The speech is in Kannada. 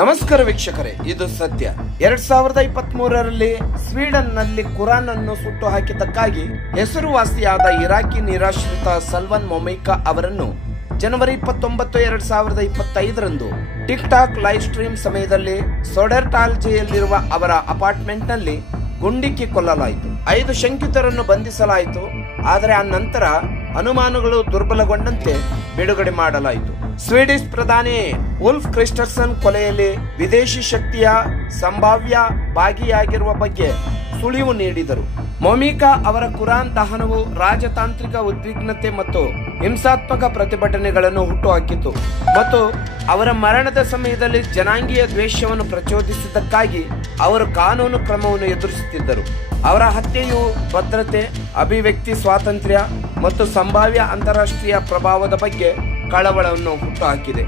ನಮಸ್ಕಾರ ವೀಕ್ಷಕರೇ, ಇದು ಸತ್ಯ. 2023ರಲ್ಲಿ ಸ್ವೀಡನ್ ನಲ್ಲಿ ಕುರಾನ್ ಅನ್ನು ಸುಟ್ಟು ಹಾಕಿದ್ದಕ್ಕಾಗಿ ಹೆಸರುವಾಸಿಯಾದ ಇರಾಕಿ ನಿರಾಶ್ರಿತ ಸಲ್ಮಾನ್ ಮೊಮೈಕಾ ಅವರನ್ನು ಜನವರಿ 29, 2025ರಂದು ಟಿಕ್ ಟಾಕ್ ಲೈವ್ ಸ್ಟ್ರೀಮ್ ಸಮಯದಲ್ಲಿ ಸೊಡೆರ್ಟಾಲ್ಜೆಯಲ್ಲಿರುವ ಅವರ ಅಪಾರ್ಟ್ಮೆಂಟ್ ನಲ್ಲಿ ಗುಂಡಿಕ್ಕಿ ಕೊಲ್ಲಲಾಯಿತು. 5 ಶಂಕಿತರನ್ನು ಬಂಧಿಸಲಾಯಿತು. ಆದರೆ ಆ ನಂತರ ಅನುಮಾನಗಳು ದುರ್ಬಲಗೊಂಡಂತೆ ಬಿಡುಗಡೆ ಮಾಡಲಾಯಿತು. ಸ್ವೀಡಿಶ್ ಪ್ರಧಾನಿ ಉಲ್ಫ್ ಕ್ರಿಸ್ಟರ್ಸನ್ ಕೊಲೆಯಲ್ಲಿ ವಿದೇಶಿ ಶಕ್ತಿಯ ಸಂಭಾವ್ಯ ಭಾಗಿಯಾಗಿರುವ ಬಗ್ಗೆ ಸುಳಿವು ನೀಡಿದರು. ಮೊಮಿಕಾ ಅವರ ಕುರಾನ್ ದಹನವು ರಾಜತಾಂತ್ರಿಕ ಉದ್ವಿಗ್ನತೆ ಮತ್ತು ಹಿಂಸಾತ್ಮಕ ಪ್ರತಿಭಟನೆಗಳನ್ನು ಹುಟ್ಟುಹಾಕಿತು ಮತ್ತು ಅವರ ಮರಣದ ಸಮಯದಲ್ಲಿ ಜನಾಂಗೀಯ ದ್ವೇಷವನ್ನು ಪ್ರಚೋದಿಸಿದ್ದಕ್ಕಾಗಿ ಅವರು ಕಾನೂನು ಕ್ರಮವನ್ನು ಎದುರಿಸುತ್ತಿದ್ದರು. ಅವರ ಹತ್ಯೆಯು ಭದ್ರತೆ, ಅಭಿವ್ಯಕ್ತಿ ಸ್ವಾತಂತ್ರ್ಯ ಮತ್ತು ಸಂಭಾವ್ಯ ಅಂತಾರಾಷ್ಟ್ರೀಯ ಪ್ರಭಾವದ ಬಗ್ಗೆ ಕಳವಳವನ್ನು ಹುಟ್ಟುಹಾಕಿದೆ.